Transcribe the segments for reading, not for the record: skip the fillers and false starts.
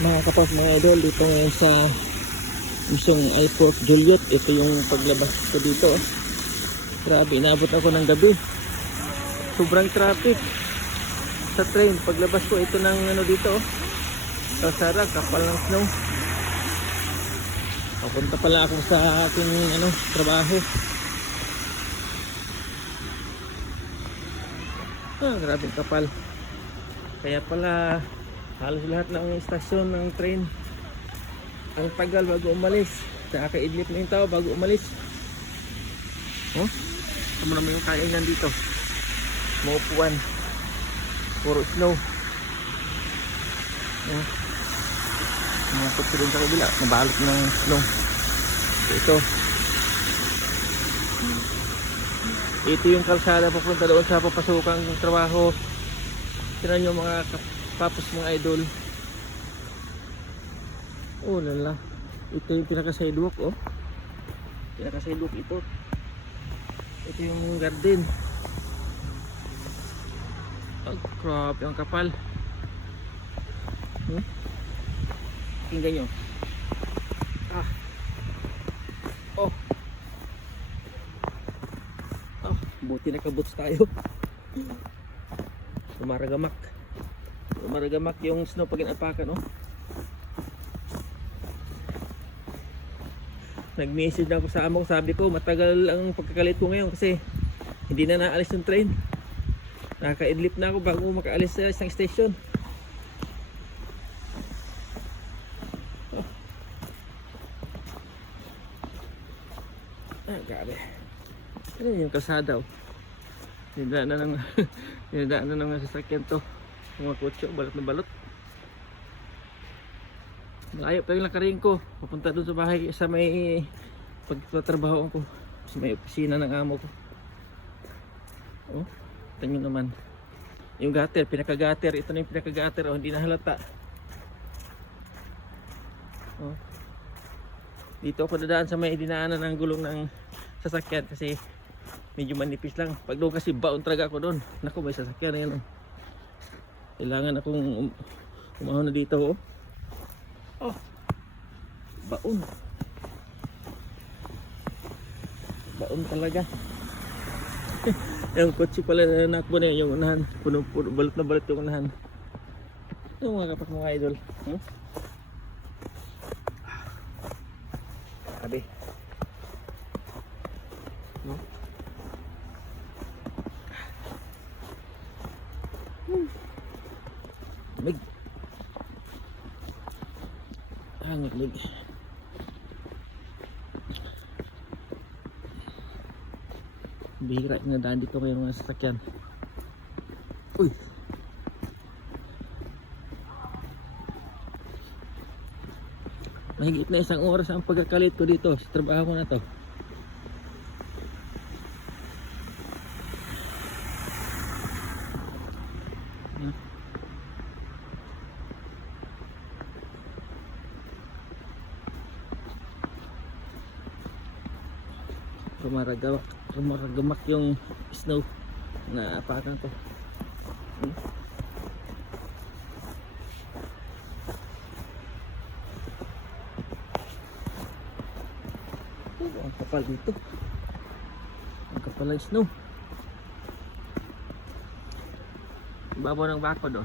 Mga kapas, mga idol, dito ngayon sa misong Alport Juliet. Ito yung paglabas ko dito. Grabe, inabot ako ng gabi. Sobrang traffic sa train. Paglabas ko, ito ng ano dito, kalsada, kapal ng snow. Papunta pala ako sa aking trabaho. Grabe kapal. Kaya pala halos lahat ng istasyon ng train ang tagal bago umalis. Nakakaidlip na yung tao bago umalis. Oh, tama naman yung kainan dito. Maupuan, puro snow. Oh, mga kutsi dun sa kabila, nabalot ng snow. Ito yung kalsada papunta doon sa papasukang trabaho. Tignan nyo mga kapapos, mga idol. Oh lala, ito yung pinaka sidewalk. Oh, pinaka sidewalk ito. Ito yung garden. Oh, grabe ang kapal. Tingnan nyo. Buti nakabuts tayo. Maragamak yung snow pag inapakan. Nag-message na ako sa amo ko, sabi ko matagal ang pagkakalit ko ngayon kasi hindi na naalis yung train. Naka-idlip na ako bago makaalis sa isang station. Grabe. Ano yung kalsada? Dinadaanan ng sasakyan to. Mga kotse, balot na balot. Malayo pa yung lakarin ko. Papunta doon sa bahay sa may pagtatrabaho ko. Sa may opisina ng amo ko. Oh, tingnan naman. Yung gutter, pinaka-gutter. Ito na yung pinaka-gutter. Oh, hindi na halata. Oh. Dito ako dadaan sa may dinaanan ng gulong ng sasakyan kasi medyo manipis lang. Pag doon kasi baon talaga ako doon. Naku, may sasakyan na yan. Kailangan akong umahon na dito. Oh, baon. Baon talaga. Yung kotse pala na nakbo na yung unahan. Puno, balot na balot yung unahan. Ito mga kapak, mga idol. Sabi. No? Lamig. Lamig. Bihira yung nadaan dito kayo mga sasakyan. Uy! Mahigit na 1 oras ang pagkakalit ko dito sa trabaho ko na to. Rumaragamak yung snow na apakan ko. Ang kapal dito. Ang kapal ng snow. Babaw ng bakod.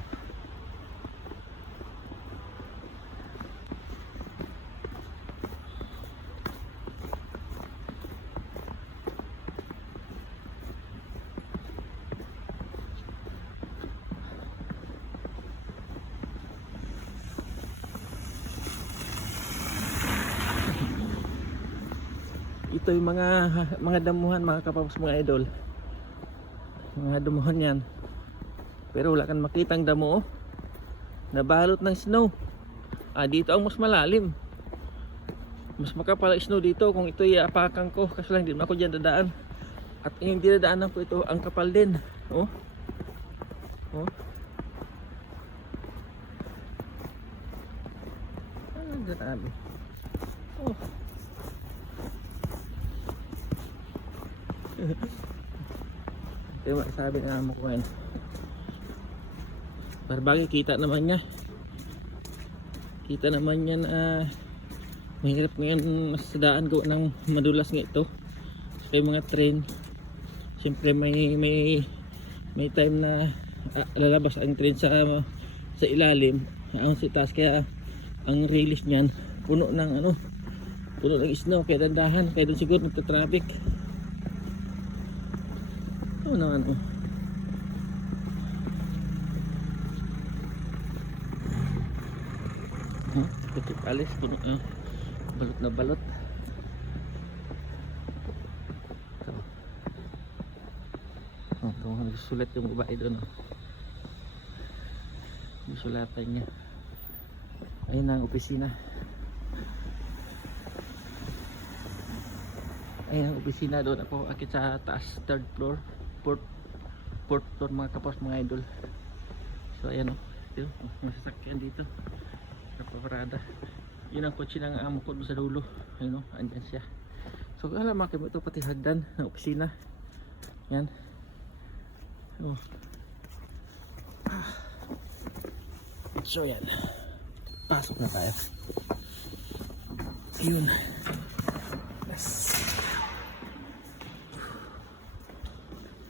Ito yung mga damuhan, mga kapapos, mga idol. Mga damuhan yan. Pero wala kang makitang damo. Nabalot ng snow. Dito ang mas malalim. Mas makapal ang snow dito kung ito iapakan ko. Kasi lang din ako dyan dadaan. At yung dinadaanan ko ito, ang kapal din. Oh. Grabe. Oh. Ito yung sabi ng amo ko ngayon. Barbagi, kita naman niya. Kita naman yan, mahirap ngayon sa daan gawa ng madulas nga ito. Kaya mga train, siyempre may time na lalabas ang train sa ilalim, ang sa taas, kaya ang release niyan puno ng puno ng snow, kaya dandahan, kaya doon siguro nagta-traffic. Naman putik alis, puno balot na balot. Ito, nagsusulat yung babae doon. Nagsulatan niya. Ayun ang opisina. Ayun ang opisina doon. Ako akit sa taas, 3rd floor, 4th floor mga kapos, mga idol. So ayan o, ito, masasakyan dito. Napaparada. Yun ang kotse ng amo ko sa dulo. Ayun o, andyan siya. So alam mo ito pati hagdan ng opisina. Yan. Oh. So yan, pasok na tayo. Ayun. Yes.